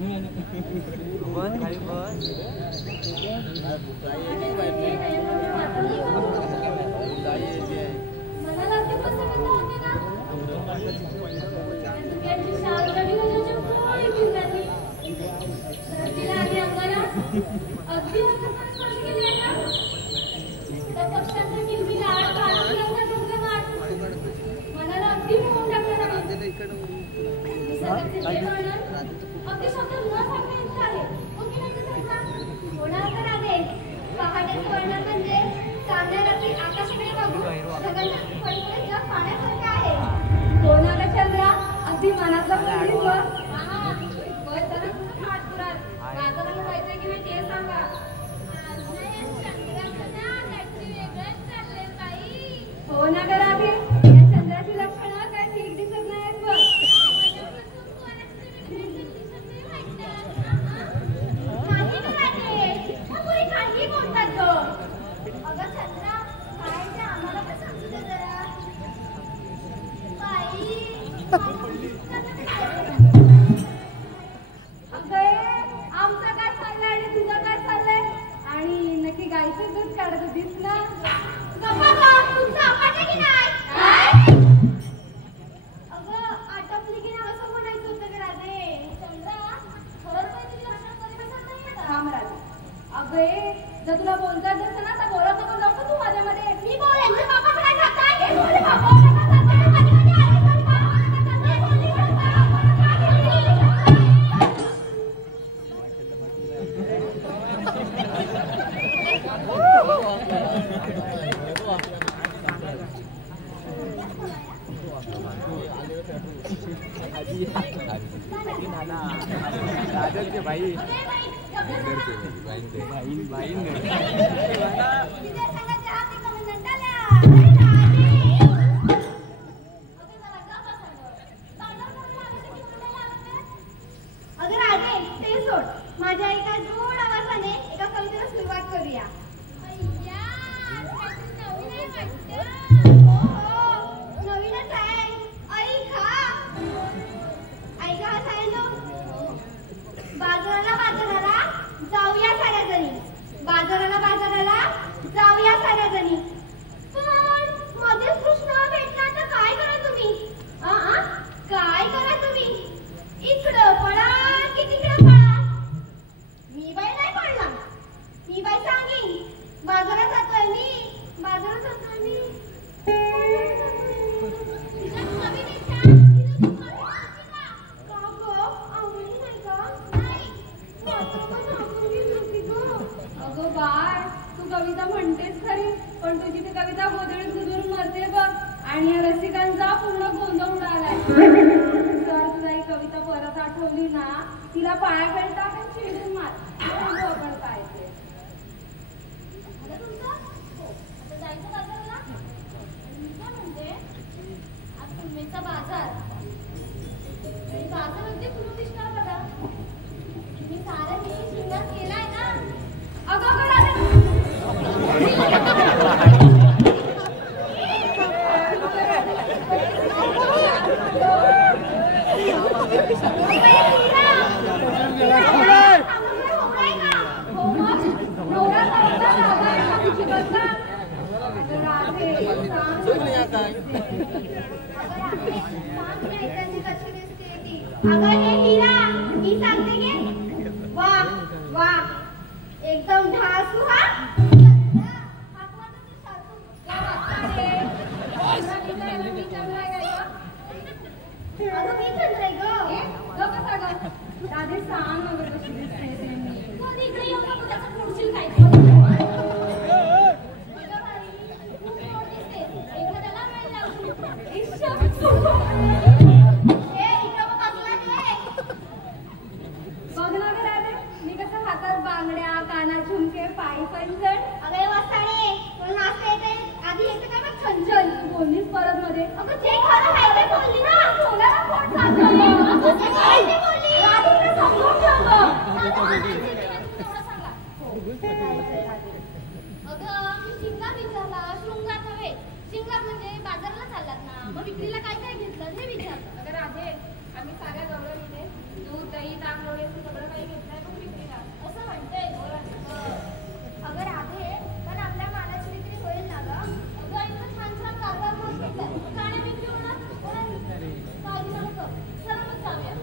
बस खाली बस विक्रीला काय काय घेतलं हे विचार. अगं राधे, आम्ही साऱ्या गवळणीने दूध दही तांदूळ सगळं काही घेतलंय पण विक्रीला असं म्हणते. अगं राधे पण आपल्या मालाची विक्री होईल ना ग. अगं इथं छान छान कारभार म्हणून घेतलाय गाण्या विक्री होणार काळजी नको चला मग जाऊया.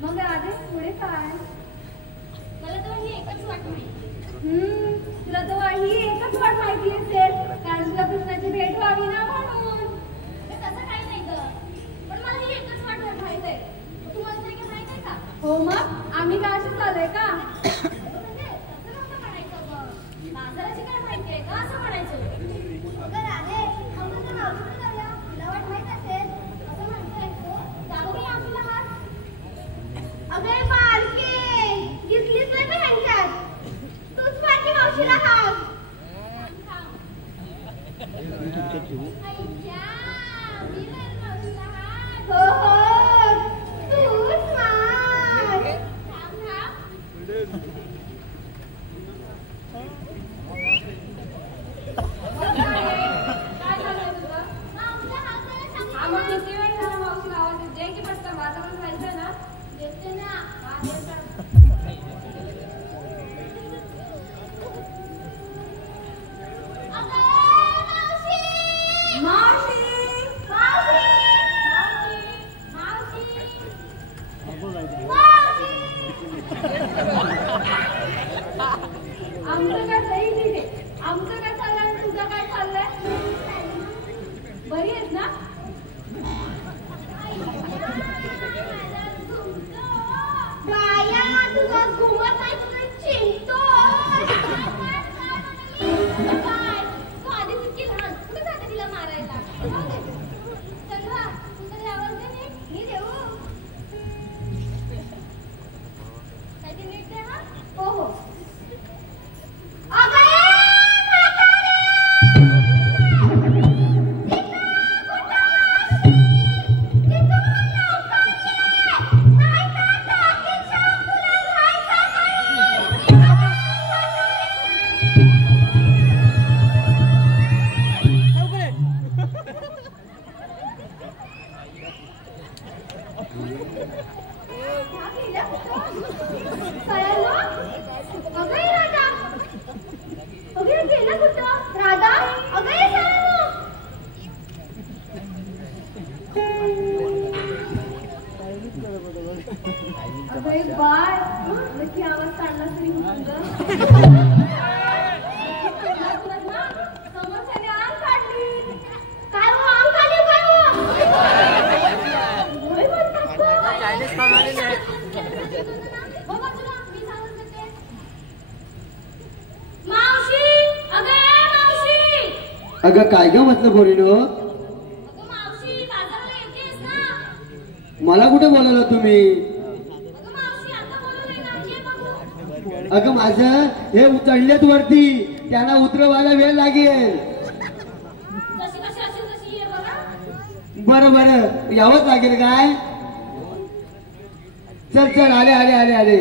मग राधे पुढे काय? मला तर ही एकच वाट माहिती. तुला तर ही एकच वाट माहिती असेल कारण तुला कृष्णाची भेट व्हावी ना म्हणून. तसं काही नाही ग पण मला ही एकच वाट माहित आहे. तुम्हाला तरी काही माहित आहे का? हो मग आम्ही का अशी चालूय का? म्हणजे तसं नव्हतं म्हणायचं ग. बाजाराची काय माहिती आहे का असं म्हणायचं. अगं राधे आपण तर मावशीकडे जाऊया. तुला वाट माहित असेल असं म्हणताय तो जाऊ की आम्हाला हात. अगं मालके दिसलीच नाही पण ह्यांच्यात. तूच माझी मावशीला हाक. हो हो तूच मार. काय झालंय तुझं? मग किती वेळ झाला मावशीला आवाज देत. दे की पटकन वातावरण व्हायचंय ना. देते ना. आमचं काय सही ठीक आहे. आमचं काय चाललंय आणि तुझं काय चाललंय? बरी आहेस ना? बाया तुझा घुमत नाही तुझं चिंतो. काय तू आधीच इतकी लहान कुठे जाते तिला मारायला. चंद्रा तू तरी आवाज दे नीट. मी देऊ? काहीतरी नीट दे हा. हो हो. अगं काय ग म्हटलं पोरीनो? मावशी बाजाराला येतेस ना? मला कुठे बोलवलं तुम्ही? मावशी आता बोलवलंय ना. ये बघू. अगं माझं हे उचललेत वरती त्यांना उतरवायला वेळ लागेल. जशी कशी असेल तशी ये बघा. बरं बरं यावंच लागेल काय? चल चल आले आले आले आले.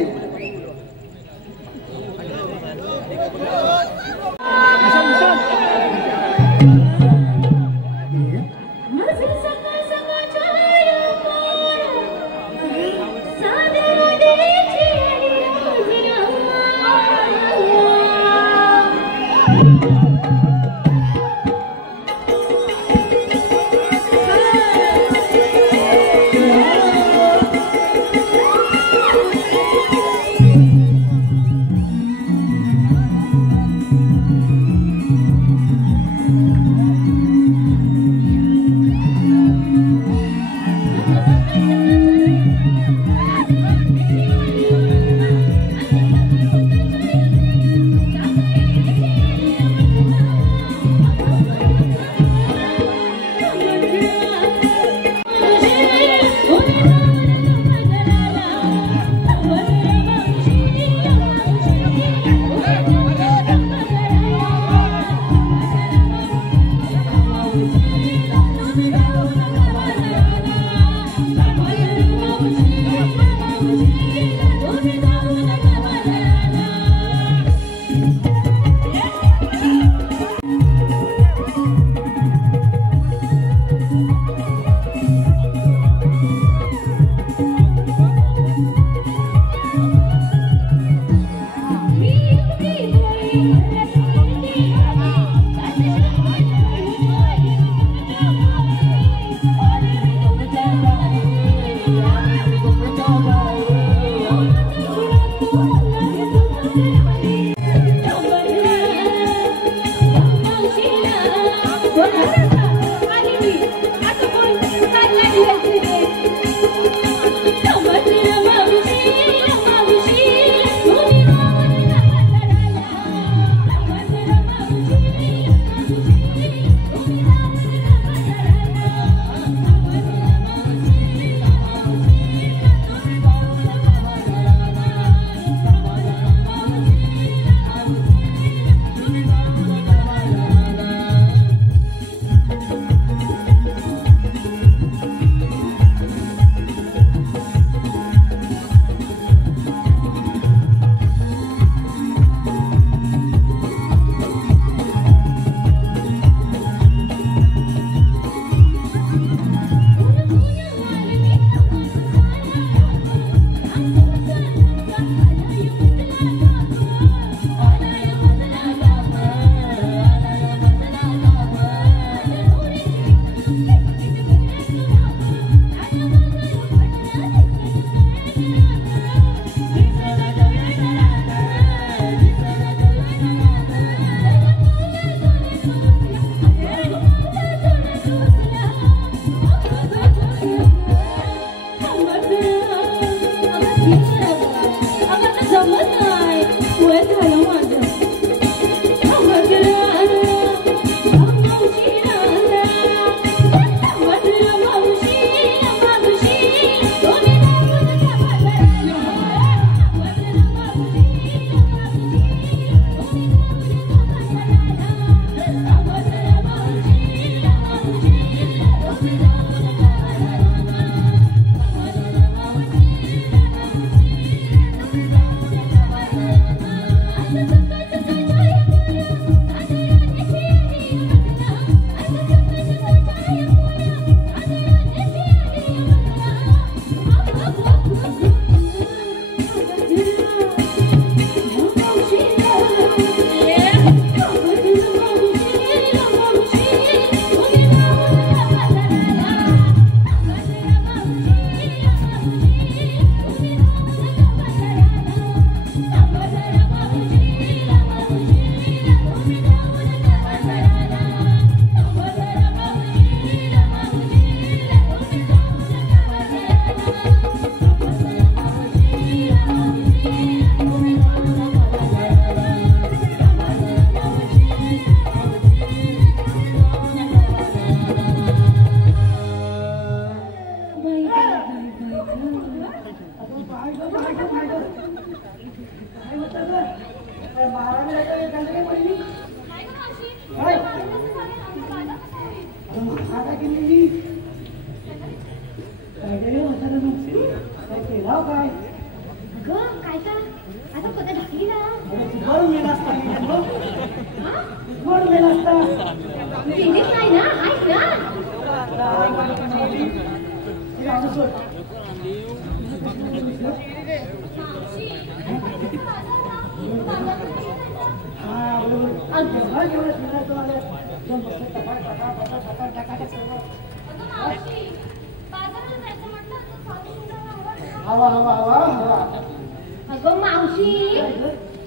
अगं मावशी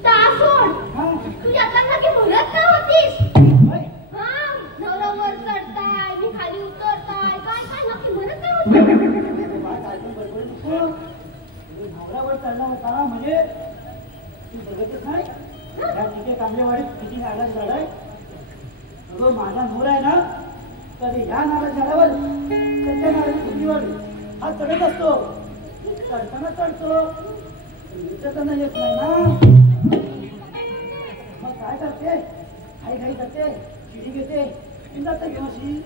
तासोड तू याच्यासारखी बोलत का होतीस? हा नवरा वर चढताय मी खाली उतरताय काय काय नक्की म्हणत काय होती? नवऱ्यावर चढला होता म्हणजे तू बघतच नाही त्या तिथे कांबळेवाडीत किती नाराज झालाय. अगं माझा नवरा आहे ना कधी ह्या नाराज झाल्यावर सत्या नाराज कुंडीवर हा चढत असतो. चढताना चढतो उतरताना येत नाही ना. मग काय करते घाई घाई करते शिडी घेते ती जाते घेऊन अशी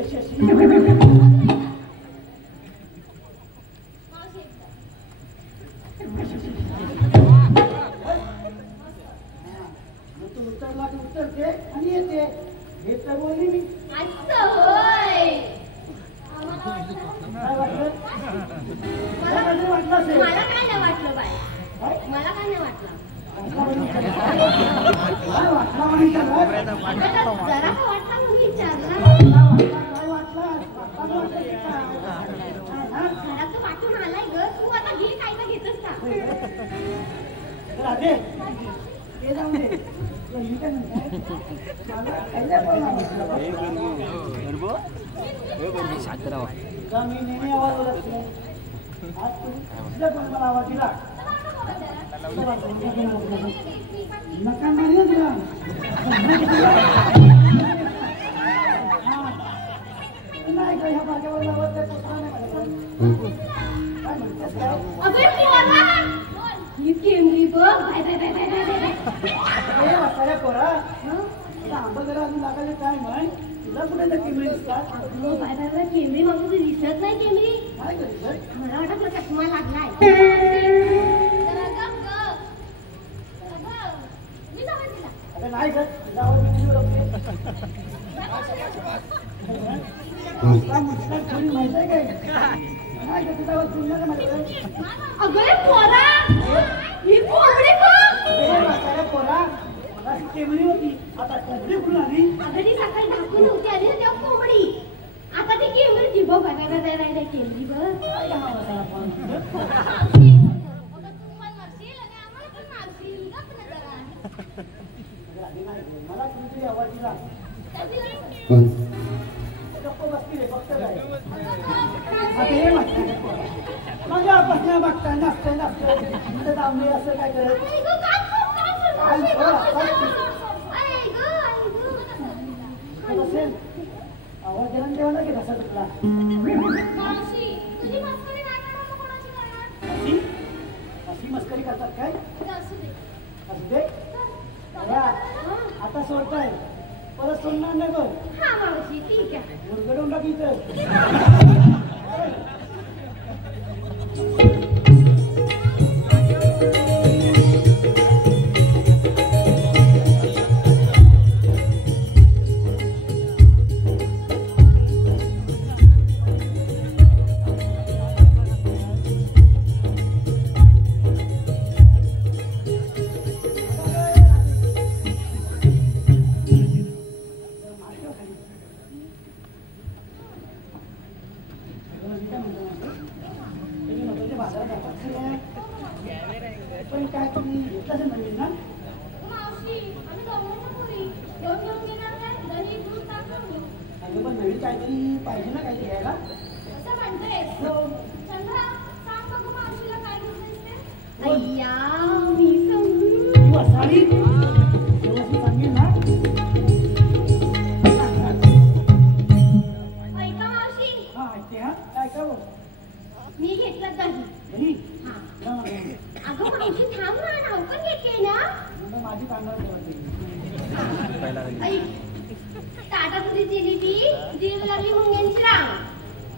अशी अशी तू उतरला की उतरते आणि येते हे तर बोलली मी. काय वाटलं मला वाटलं असेल. काय नाही वाटलं बाय मला काय नाही वाटलं काय वाटला म्हणे जरा का वाटला म्हणून विचारला काय वाटलं घराचं वाटून आलाय ग तू आता घे काय का घेतच का राधे ते जाऊ दे मी काय म्हणते का मी नेहमी आवाज ओळखते आज तुझ्या पण मला आवाज दिला नका मारी ना तुला नाही का ह्या बागेवर आवाज काय पोचला नाही काय म्हणतेस काय अगं पोरा ही केमरी बघ bye bye bye bye bye ए वाटाड्या पोरा तुला आंबा अजून लागायला काय म्हण तुला कुठे तर केमरी दिसतात हो बाय बाय बाय केमरी मग तुझी दिसत नाही केमरी काय करायचं मला वाटत तुला चष्मा लागलाय जरा गप गप मी जाऊ तिला अगं नाही का तुझा आवाज किती ओळखते थोडी माहिती आहे काय नाही का तुझा आवाज तुला काय माहिती अगं पोरा ही कोंबडी बघ पोरा मला केमरी होती आता कोंबडी कुठून आली अगं ती सकाळी ढाकून होती आली ना तेव्हा कोंबडी आता ती केमरी ती बघ बाय बाय बाय बाय केमरी बघ काय का आवाज आला फोन मला तुमची आवाज दिला गप्प बसती रे फक्त काय आता हे माझ्या बसण्या बघताय नसतंय नसतंय आम्ही असं काय करत असेल आवाज दिला तेव्हा की कसा तुला अशी मस्करी करतात काय असू दे आता सोडताय परत सोडणार नाही बघ हा मावशी ठीक आहे मुरगडून टाक इथं पण काय तुम्ही घेतलं नवीन ना अगं पण नवीन काहीतरी पाहिजे ना काहीतरी घ्यायला साडी व्यवस्थित सांगेल ना हा ऐकते हा काय का मी घेतलं दही अगं मावशी थांब ना नाव पण घेतले ना माझी कांदा टाटा तुझी जिलेबी जिलेबी लागली मुंग्यांची रांग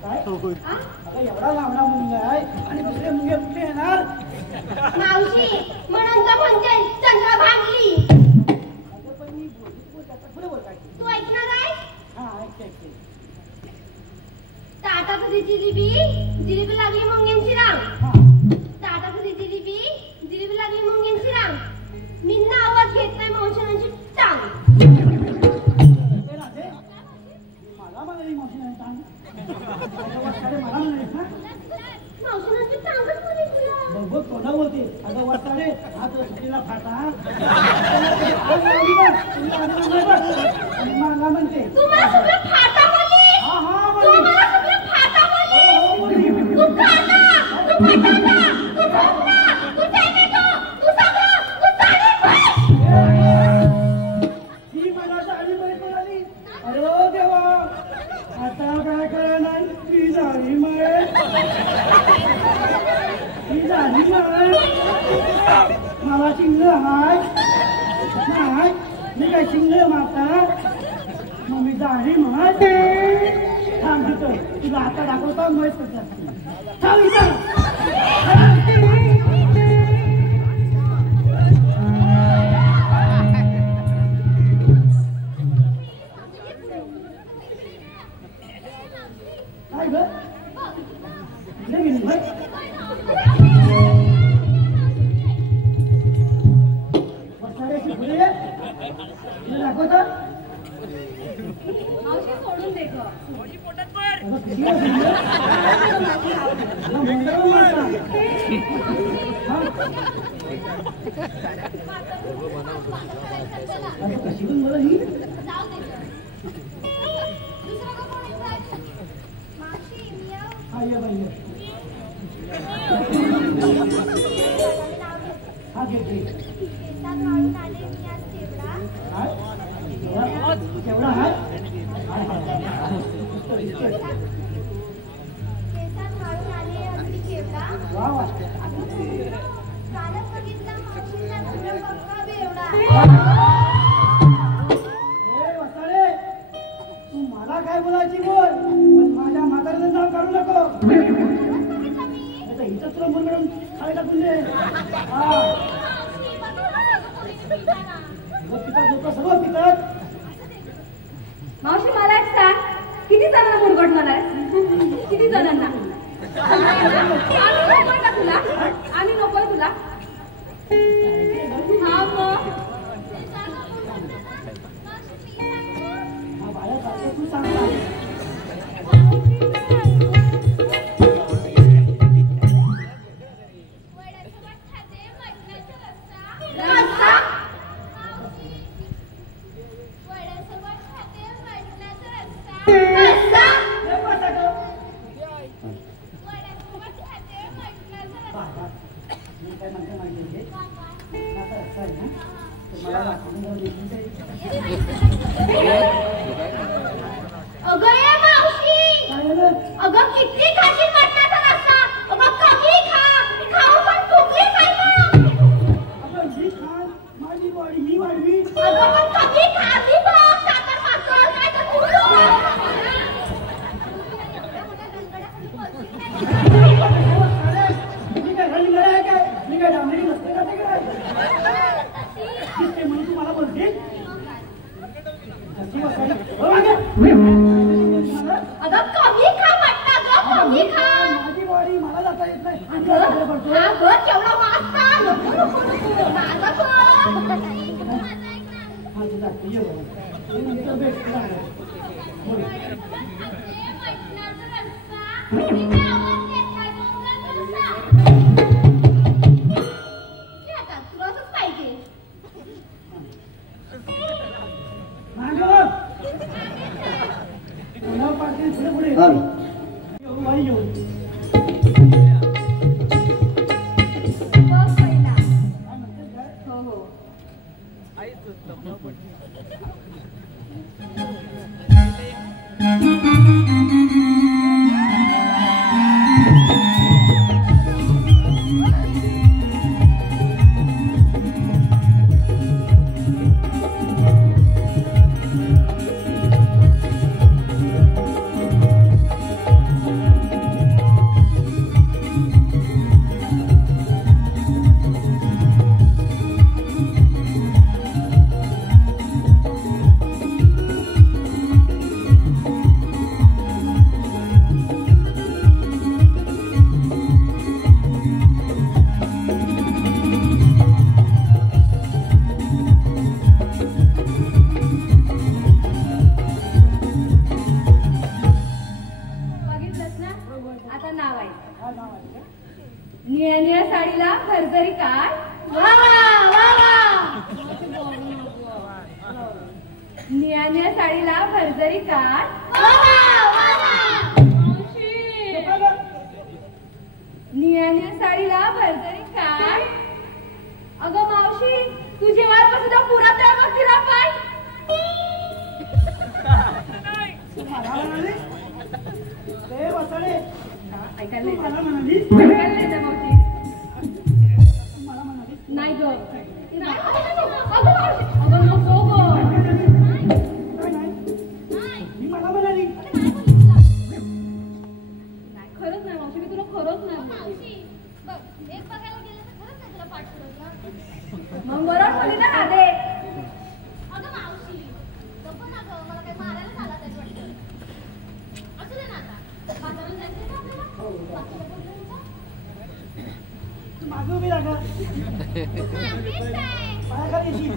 काय आता एवढा लांबडा मुंग्या आहे आणि दुसरे मुंगे कुठे येणार मावशी म्हणून तर म्हणजे चंद्र भांगली अगं पण मी बोलतो पुढे बोल काय तू ऐकणार आहे हा ऐकते टाटा तुझी जिलेबी जिलेबी लागली मुंग्यांची रांग हा टाटा तुझी जिलेबी जिलेबी लागली मुंग्यांची रांग मी आवाज घेत नाही मावशांची टांग मला म्हणाली मावशी नाही सांग मला म्हणालीस ना मावशांची टांगच बोली तुला बघ तोंडा बोलते अगं वाटताने हा तुला सुट्टीला फाटा मला म्हणते तू मला सगळं फाटा बोलली हा हा तू बोलली मला सगळं फाटा बोलली तू फाटा तू फाटा तू फाटा तू टॅमेटो तू सगळं तू साडी ही मला साडी मिळाली अरे देवा आता काय करणार ती झाली मिळेल ती झाली मिळेल मला शिंगल हाय नाही मी काय शिंगल मारता मग मी झाली म्हण थांब तिथं तुला आता दाखवता मस्त चाल इथं काय ग इकडे गेली बघ बसाड्याची फुले तुला दाखवता मावशी सोडून दे गं. अगं किती वेळ झालं? तुला मुंडकं मारता. हा? अगं कशी पण बरं ही कालच बघितला मावशीचा नवरा पक्का बेवडा. वसाळे, तू मला काय बोलायची बोल, पण माझ्या म्हाताऱ्याचं नाव काढू नको. हिचं तुला मुरगडून खायला पुंडे. पितात लोक सर्व पितात. मावशी मला एक सांग, किती जणांना मुरगट म्हणाय? किती जणांना? आम्ही नकोय का तुला? आम्ही नकोय तुला? हा मग बाळा सारखं तू सांगता. अगं ये मावशी, अगं किती खाशील मटणाचा रस्सा. अगं कमी खा, खाऊ पण फुगली खायला. मी खान माझी बॉडी मी वाढवी. अगं पण कमी खा की बघ, साखर माखर काय तर तुझं. मी काय रनिंग आहे काय? मी काय डांबरी नसते का ते काय? म्हणून तू मला बोलते. अगं कमी खा मटणा गं, कमी खा. माझी बॉडी मला जाता येत नाही. अगं केवढा वाजता. नको नको नको माझं गं. माझं जाते ये बाबा. नंतर भेट बघ पहिला. हो हो. बघितलंस ना? आता नाव आहे. निळ्या निळ्या साडीला भरजरी काय? वा वा वा वा. निळ्या निळ्या साडीला भरजरी काय? वा वा वा वा. निळ्या निळ्या साडीला भरजरी काय? अगं मावशी, तू जेव्हापासून पुरा त्या मग तिला पाय. ऐकायला नाही मला म्हणाली ऐकायला नाही त्या मावशी. मला म्हणाली नाही ग. नाही. अगं नको ग. काय नाही मी मला म्हणाली नाही खरंच नाही मावशी, मी तुला खरंच नाही बोलते. मावशी बघ, एक बघायला गेलं तर खरंच नाही तुला पाठ पडत. मग बरोबर बोलली ना राधे. अगं मावशी गप्प ना गं, मला काही मारायला आला त्याच्या वाटतं. असू दे ना आता. बाजारात जायचंय ना आपल्याला? बाकीला बोललं होतं? तू मागे उभी राहा मागेच काय? पायाखाली येशील.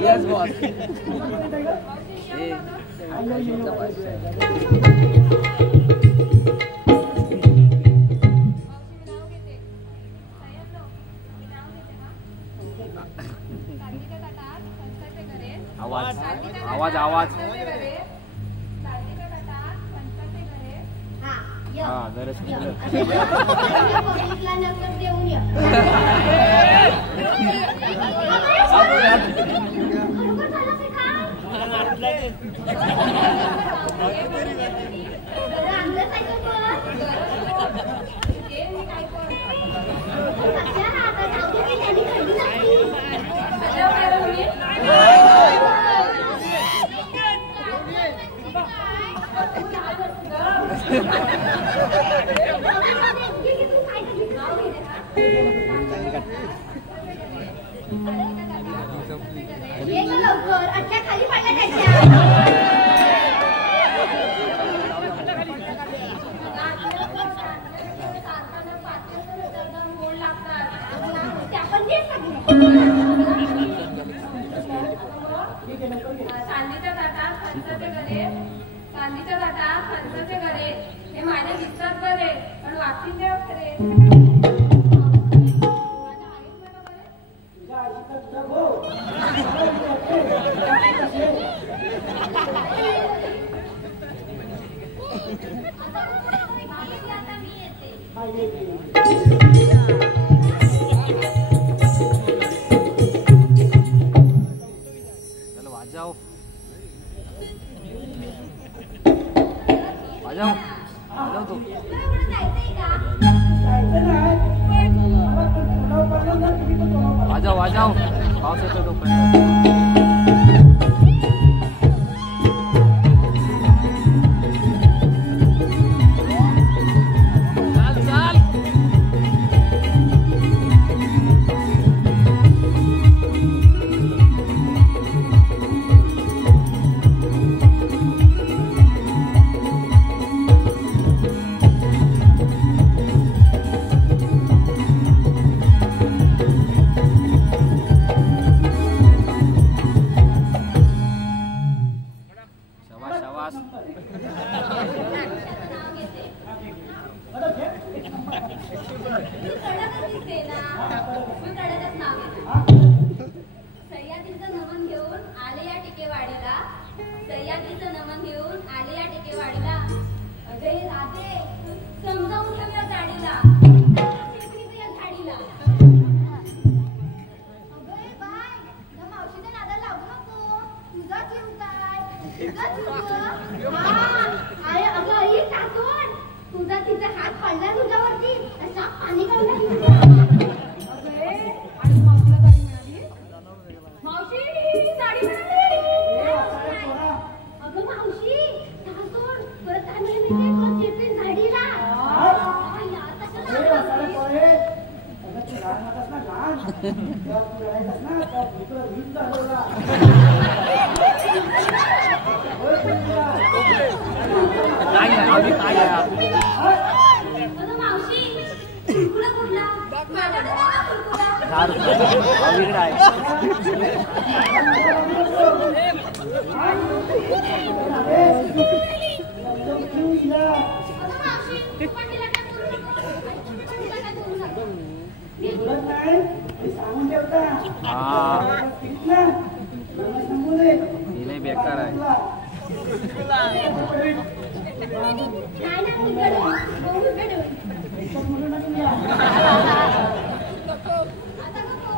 Yes, boss. आवाज आवाज आवाज हा, ये. हा जरा पब्लिकला नंतर देऊन ये. खरोखर झालं बदलायचे. जरा अंदाज आहे का पण? सध्या आता जाऊ दे की त्यांनी खरेदी नसती. ये ग लवकर, आटल्या खाली पडल्या त्याच्या. त्या पण दे चांदीच्या ताटात फणसाचे गरे, चांदीच्या ताटात फणसाचे गरे, हे माझ्या दिसतात बरे पण वाचतील तेव्हा खरे. तुझ्या आईचा तुझा भाऊ. आता मी येते. हा, ये. चलो वाजाओ वाजाओ वाजाओ तू तुला एवढं जायचंय का? जायचं नाही. मला पण तोंडावर पडलं ना, तुम्ही पण तोंडावर पडा. वाजाओ वाजाओ पाऊस येतो तोपर्यंत. चाल चाल शाबास शाबास बरं, घे. मी कडकच दिसते ना. मी कडकच नाव घेते. सह्याद्रीचं नमन घेऊन आले या टिकेवाडीला. सह्याद्रीचं नमन घेऊन आले या टिकेवाडीला. अजय राधे समजावून ठेव या गाडीला. या झाडीला. अगं बाय, त्या मावशीच्या नादाला लागू नको. तुझा जीव काय? तुझा जीव आय अगं आई टाकून. तुझा तिचा हात पडला तुझ्यावरती. असा पाणी काढला. आणि मावशीला गाडी मिळाली. मावशी साडी मिळाली. अगं मावशी, टाकून. परत काय मिळते तुला टिफिन झाडीला. आई, आता कसं ए, वासाला लागलं? पोहे. अगं, तू लहान होतास ना, लहान. तेव्हा तू रडायचास ना, तेव्हा भीतीला वीज चालवला. होय, भीतीला. काय आहे आम्ही काय आहे अगं मावशी, कुरकुरा कुठला? माझ्याकडे बघा कुरकुरा. 10 रुपये आम्हीकडे आहे एकदम जीव दिला. अगं मावशी, तू पण तिला काय करू नको. तू पण तिला काय करू नको. बोलत नाही, ते सांगून ठेवता. हा. ठीक ना? मला सांगू दे. ही लय बेकार आहे नाही ना, तुझ्याकडे. बघू तुझ्याकडे. एकच म्हणून ना तुम्ही. आता नको.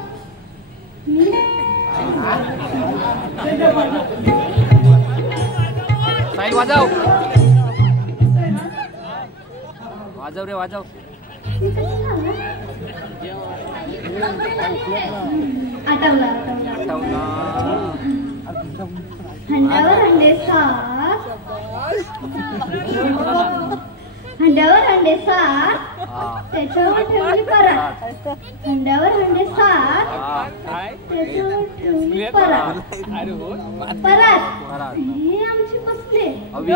साहिल वाजव वाजव रे वाजव आठवला आठवला हंड्यावर हंडे सात हंड्यावर हंडे सात त्याच्यावर ठेवली परत हंड्यावर हंडे सात त्याच्यावर ठेवली परत परत हे आमचे बसले अवी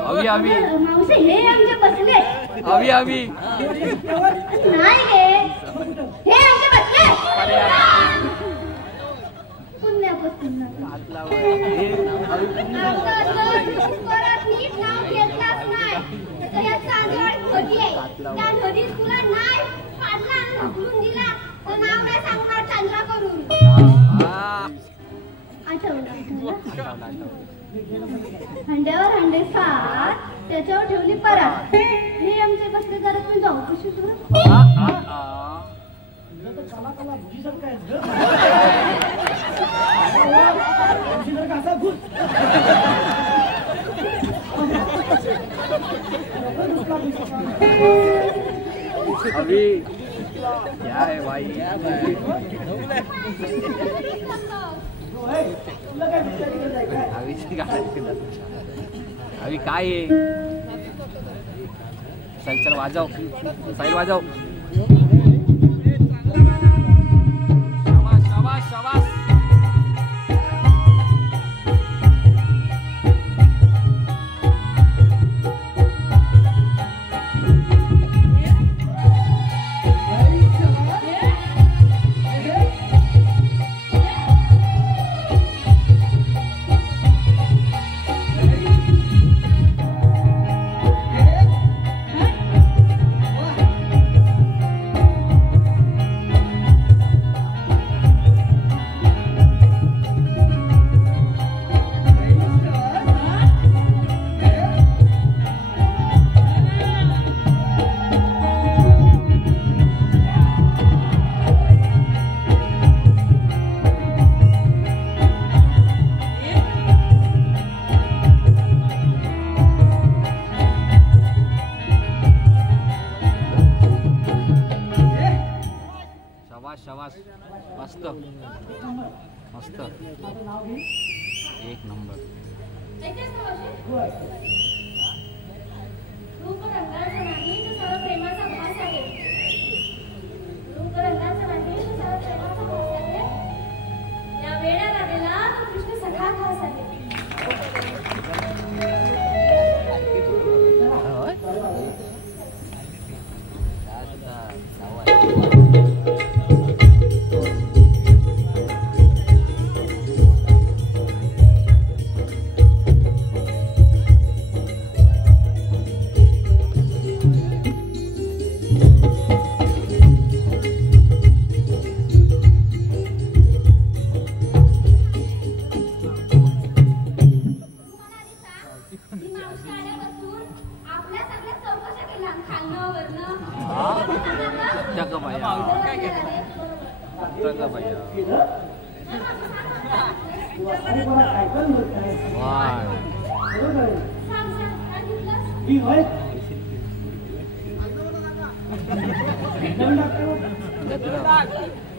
अवी अवी मावशी हे आमचे बसले अवी अवी नाही हे आमचे बसले पुण्यापासून परत नीट नाव घेतलाच नाही या चांदवड खोटी आहे त्या नदीत तुला नाही पाडला आणि ढकलून दिला तर नाव नाही सांगणार चंद्रा करून आठवलं हंड्यावर हंडे सात त्याच्यावर ठेवली परत हे आमचे बसले जरा तुम्ही जाऊ कशी कसा घुस अभी क्या है भाई क्या भाई तुला काय विचार केला जाय काय अभी काय आहे चल चल वाजव साइड वाजव शाबाश शाबाश शाबाश शाबाश मस्त मस्त एक नंबर रूप रंगाचा नाही तर सर्व प्रेमाचा भास आहे रूप रंगाचा नाही तर सर्व प्रेमाचा भास आहे या वेळा लागेला तो कृष्ण सखा खास आहे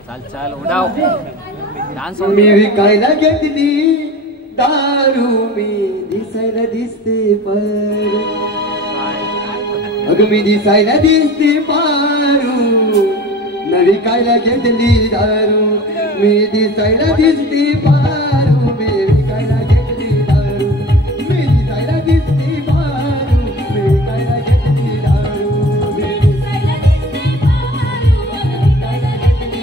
चल चल उडाव डान्स मी विकायला घेतली दारू मी दिसायला दिसते पारू अगं मी दिसायला दिसते पारू न विकायला घेतली दारू मी दिसायला दिसते पारू मी विकायला घेतली दारू मी दिसायला दिसते पारू मी विकायला घेतली दारू मी दिसायला दिसते पारू मी विकायला घेतली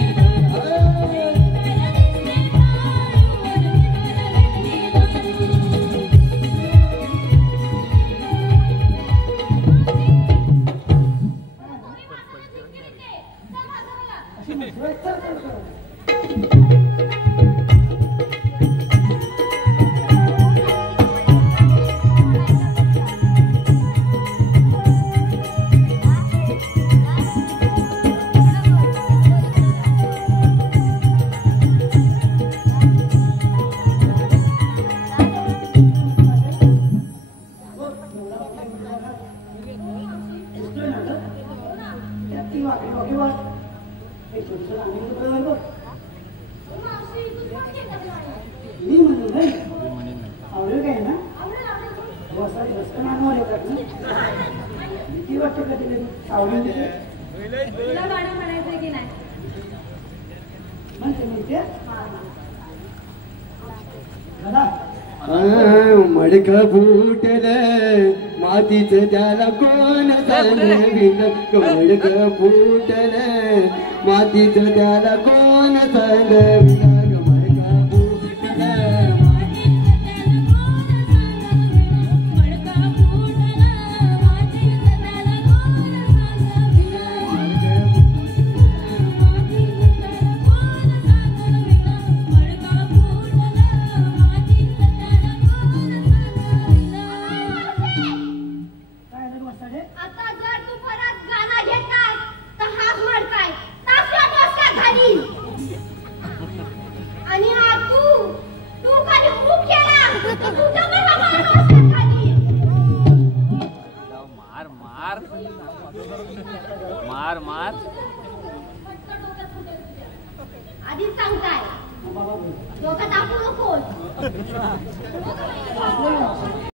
तुला गाणं म्हणायचं की नाही मडक फुटल मातीच त्याला कोण चालविल मडक फुटल मातीच त्याला कोण चालविल आता जर तू परत गाणं घेतलास तर हात मडकाय ताफ्या डोसक्यात घालीन मार मार आधीच सांगताय बाबा डोका दाखवू नको